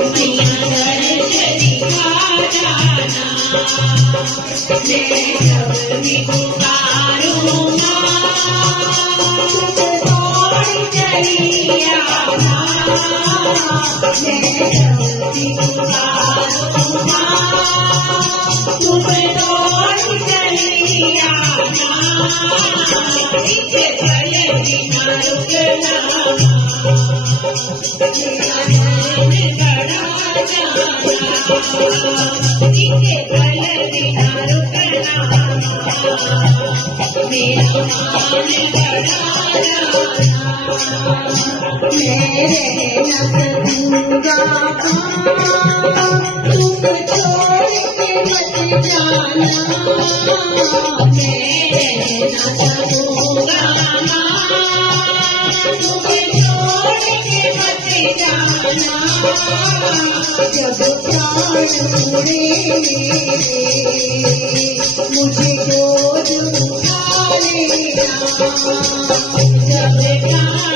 मैया दर्श दिखा जाना। मैं जब भी पुकारूं माँ, दौड़ चली आना। मैं जब भी पुकारूं माँ, तुम दौड़ चली आना। इसे पल बिना रुकना, मेरा मन बड़ा जाना। इसे पल बिना रुकना, मेरा मन बड़ा जाना। मैं रह न सकूंगा तुम छोड़ के मत जाना। मैं रह न सकूंगा तुम छोड़ के मत जाना। जब प्राण उड़े मेरे, मुझे गोद उठा लेना। जब प्राण